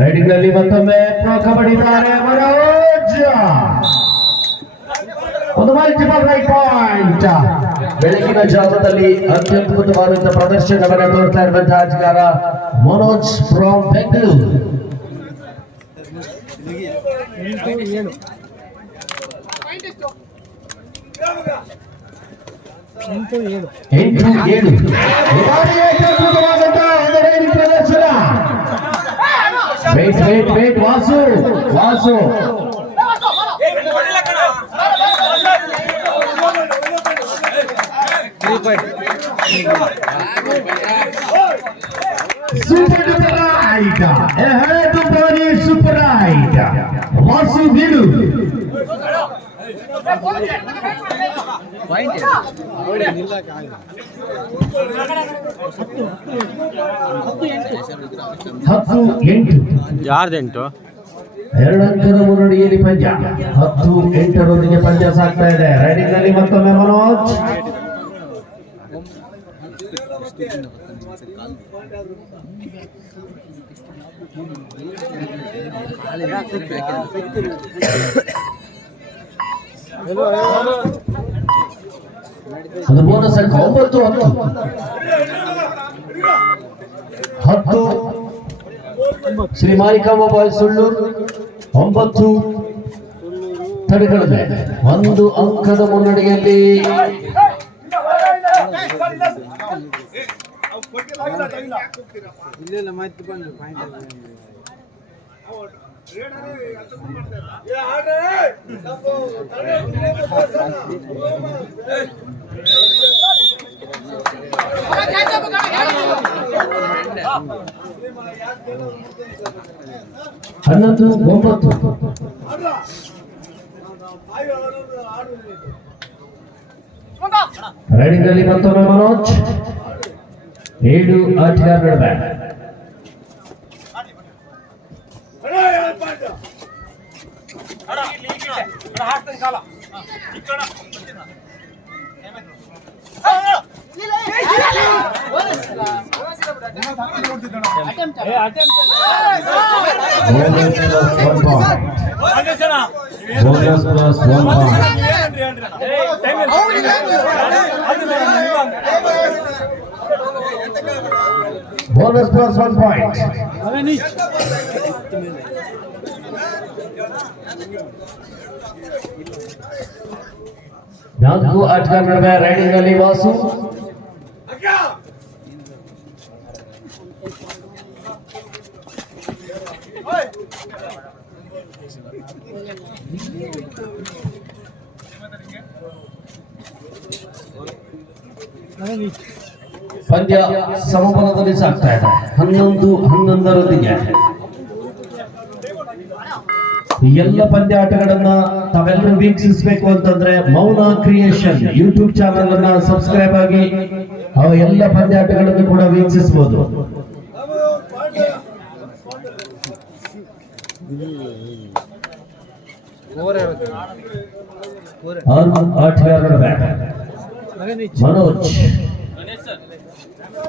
Riding ನಲ್ಲಿ ಮತ್ತೊಮ್ಮೆ ಕಬಡ್ಡಿ ತಾರೆ ಮನೋಜ್ ಒಂದು ಮಲ್ಟಿಪಲ್ ರೈಟ್ ಪಾಯಿಂಟ್. ಬೆಳಗಿನ ಜಾವದಲ್ಲಿ ಅತ್ಯದ್ಭುತವಾದಂತಹ ಪ್ರದರ್ಶನವನ್ನು ತೋರ್ತಾ ಇರುವಂತಹ ಆಟಗಾರ ಮನೋಜ್ ಫ್ರಮ್ ಬೆಂಗಳೂರು. 8-7 ಪ್ರದರ್ಶನ. Wait Vasu super duper right. Super right. Vasu ಬೀಡು ಯಾರ್ದೆಂಟು 2 ಅಂಕದ ಮುನ್ನಡೆಯಲ್ಲಿ ಪಂದ್ಯ 10-8 ಪಂದ್ಯ ಸಾಗ್ತಾ ಇದೆ. ರೈಡಿಂಗ್ ನಲ್ಲಿ ಮತ್ತೊಮ್ಮೆ ಮನೋಜ್. ಅದು ಬೋನಸ್ ಅಂಕ 9-10 ಶ್ರೀ ಮಾರಿಕಾಂಬ ಬಾಯ್ಸ್ ಸುಳ್ಳೂರು 9 ತಡೆಗಳಿದೆ. 1 ಅಂಕದ ಮುನ್ನಡೆಯಲ್ಲಿ ಹನ್ನೊಂದು 9 ರೈಡಿಂಗ್ ನಲ್ಲಿ ಮತ್ತೊಮ್ಮೆ ಮನೋಜ್. 7 ಆಟಗಾರರ ನಡುವೆ ಬೋನಸ್ ಪ್ಲಸ್ 1 ಪಾಯಿಂಟ್. ನಾಲ್ಕು ಆಟಗಾರರ ನಡುವೆ ರೈಡಿಂಗ್ ನಲ್ಲಿ ವಾಸು. ಪಂದ್ಯ ಸಮಬಲದಲ್ಲಿ ಸಾಗ್ತಾ ಇದೆ 11-11 ಎಲ್ಲ ಪಂದ್ಯ ಆಟಗಳನ್ನ ತಾವೆಲ್ಲರೂ ವೀಕ್ಷಿಸಬೇಕು ಅಂತಂದ್ರೆ ಮೌನ ಕ್ರಿಯೇಷನ್ ಯೂಟ್ಯೂಬ್ ಚಾನೆಲ್ ಅನ್ನ ಸಬ್ಸ್ಕ್ರೈಬ್ ಆಗಿ ಎಲ್ಲ ಪಂದ್ಯ ಆಟಗಳನ್ನು ಕೂಡ ವೀಕ್ಷಿಸಬಹುದು. ಮನೋಜ್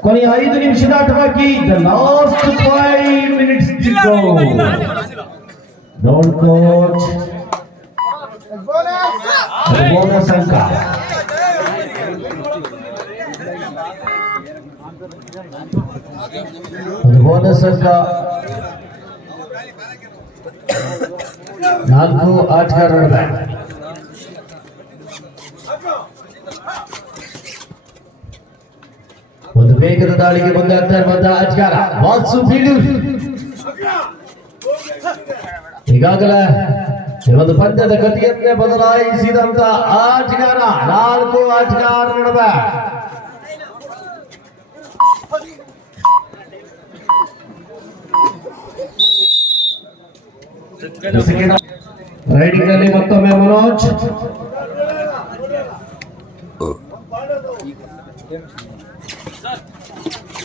ಕೊನೆಯ 5 ನಿಮಿಷದ ಆಟ ಬಾಕಿ. Last 5 minutes to go. Don't coach bonus ಅಂಕ. ಬೋನಸ್ ಅಂಕ 4 ಆಟಗಾರರ. ಒಂದು ವೇಗದ ದಾಳಿಗೆ ಮುಂದಾಗ್ತಾ ಇರುವಂತಹ ಆಟಗಾರ ವಾಸು ಬೀಡು. ಈಗಾಗಲೇ ಒಂದು ಪಂದ್ಯದ ಗತಿಯನ್ನೇ ಬದಲಾಯಿಸಿದಂತ ಆಟಗಾರ 4 ಆಟಗಾರರ ನಡುವೆ ರೈಡಿಂಗ್ ನಲ್ಲಿ ಮತ್ತೊಮ್ಮೆ ಮನೋಜ್.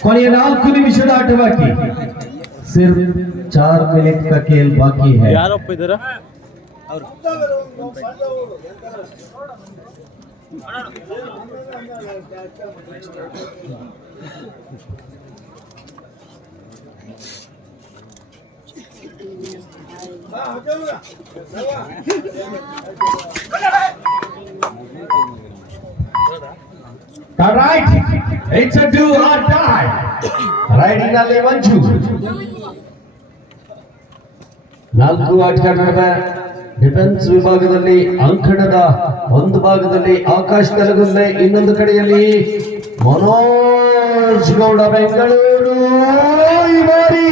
ಕೊನೆಯ 4 ನಿಮಿಷದ ಆಟ ಬಾಕಿ. सिर्फ 4 मिनट का खेल बाकी है. All right, it's a do or die. Riding ನಲ್ಲಿ ಮಂಜು 4 ಆಟಗಾರರ ಡಿಫೆನ್ಸ್ ವಿಭಾಗದಲ್ಲಿ ಅಂಕಣದ ಒಂದು ಭಾಗದಲ್ಲಿ ಆಕಾಶ್ ತೆಲಗುಂದೆ, ಇನ್ನೊಂದು ಕಡೆಯಲ್ಲಿ ಮನೋಜ್ ಗೌಡ ಬೆಂಗಳೂರು. ಈ ಬಾರಿ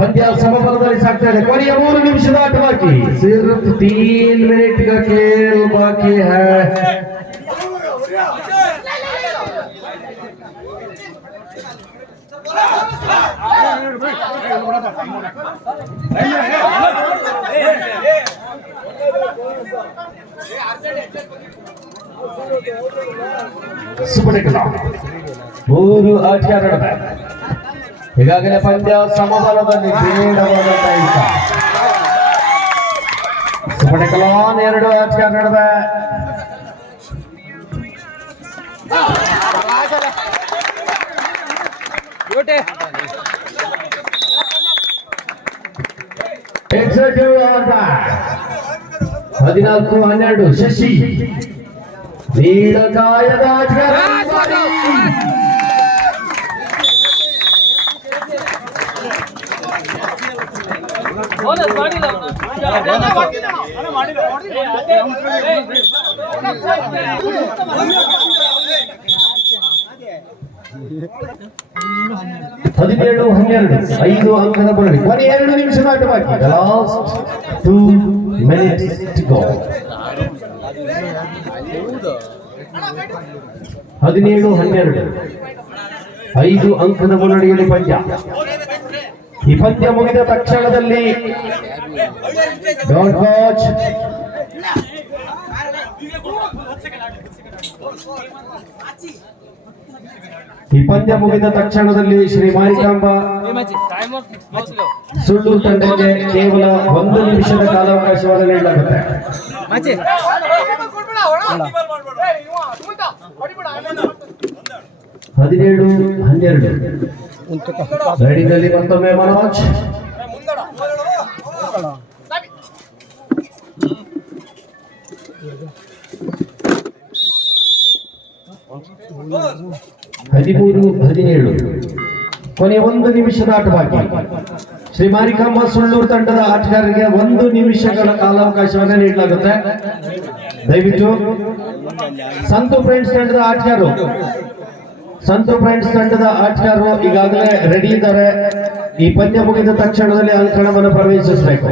ಪಂದ್ಯ ಸಮಬಲದಲ್ಲಿ ಸಾಗ್ತಾ ಇದೆ. ಕೊನೆಯ 3 ನಿಮಿಷದ ಆಟ ಬಾಕಿ. ಸಿರ್ಫ್ 3 ಮಿನಿಟ್ का खेल बाकी है. ಸುಪಡಿಕಲ 3 ಆಟಗಾರರ ಈಗಾಗಲೇ ಪಂದ್ಯ ಸಮಬಲದಲ್ಲಿ ಬೇಡವಾದಂತ ಇಷ್ಟ. ಸುಪಡಿಕಲಾನ್ 2 ಆಟಗಾರ ನಡುವೆ ಎಕ್ಸಿಕ್ಯೂಟಿವ್ ಆಟ 14-12 ಶಶಿ ನೀಡಕಾಯದ ಆಟಗಾರ ಹದಿನೇಳು 12 5 ಅಂಕದ ಬರಲಿ. ಕೊನೆ 2 ನಿಮಿಷದ ಆಟ ಬಾಕಿ. Last 2 minutes to go. 17-12 5 ಅಂಕದ ಮುನ್ನಡೆಯಲ್ಲಿ ಪಂದ್ಯ. ಈ ಪಂದ್ಯ ಮುಗಿದ ತಕ್ಷಣದಲ್ಲಿ ಡಾಟ್ ವಾಚ್ ಈ ಪಂದ್ಯ ಮುಗಿದ ತಕ್ಷಣದಲ್ಲಿ ಶ್ರೀ ಮಾರಿಕಾಂಬ ಸುಳ್ಳು ತಂಡಕ್ಕೆ ಕೇವಲ 1 ನಿಮಿಷದ ಕಾಲಾವಕಾಶವನ್ನು ನೀಡಲಾಗುತ್ತೆ. 17-12 ರೆಡಿನಲ್ಲಿ ಮತ್ತೊಮ್ಮೆ ಮನೋಜ್ ಹದಿಮೂರು 17 ಕೊನೆಯ 1 ನಿಮಿಷದ ಆಟ ಬಾಕಿ. ಶ್ರೀ ಮಾರಿಕಾಂಬ ಸುಳ್ಳೂರು ತಂಡದ ಆಟಗಾರರಿಗೆ 1 ನಿಮಿಷಗಳ ಕಾಲಾವಕಾಶವನ್ನು ನೀಡಲಾಗುತ್ತೆ. ದಯವಿಟ್ಟು ಸಂತು ಫ್ರೆಂಡ್ಸ್ ತಂಡದ ಆಟಗಾರರು ಈಗಾಗಲೇ ರೆಡಿ ಇದ್ದಾರೆ. ಈ ಪಂದ್ಯ ಮುಗಿದ ತಕ್ಷಣದಲ್ಲಿ ಅಂಕಣವನ್ನು ಪ್ರವೇಶಿಸಬೇಕು.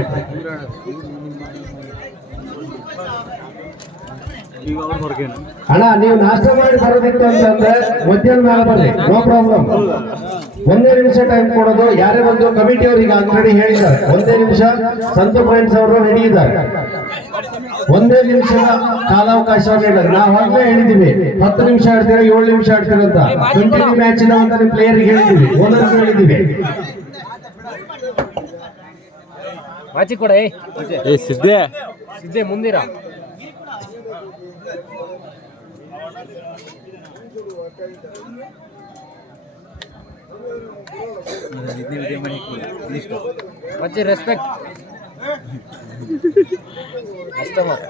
ಅಣ್ಣ, ನೀವು ನಾಷ್ಟ ಮಾಡಿ ಬರೋದಿತ್ತು ಅಂತಂದ್ರೆ ಮಧ್ಯಾಹ್ನ ಮೇಲೆ ಬರ್ರಿ, ನೋ ಪ್ರಾಬ್ಲಮ್. 1 ನಿಮಿಷ ಟೈಮ್ ಕೊಡೋದು. ಯಾರೇ ಬಂದು ಕಮಿಟಿ ಅವರು ಈಗ ಆಲ್ರೆಡಿ ಹೇಳಿದ್ದಾರೆ 1 ನಿಮಿಷ. ಸಂತು ಫ್ರೆಂಡ್ಸ್ ಅವರು ರೆಡಿ ಇದ್ದಾರೆ. 1 ನಿಮಿಷದ ಕಾಲಾವಕಾಶವನ್ನು ಹೇಳಿದ್ದಾರೆ. ನಾವು ಆಗ್ಲೇ ಹೇಳಿದೀವಿ 10 ನಿಮಿಷ ಆಡ್ತೀರಾ 7 ನಿಮಿಷ ಆಡ್ತೀರ ಅಂತ. 20 ಮ್ಯಾಚ್ ಇದಾವ ಅಂತ ನಿಮ್ ಪ್ಲೇಯರ್ ಹೇಳಿದೀವಿ, ಓನರ್ಸ್ ಹೇಳಿದೀವಿ. ವಾಚಿ ಕೊಡ. ಸಿದ್ದೆ ಮುಂದಿರ ಮಚ್ಚಿ ರೆಸ್ಪೆಕ್ಟ್ ಕಸ್ಟಮರ್.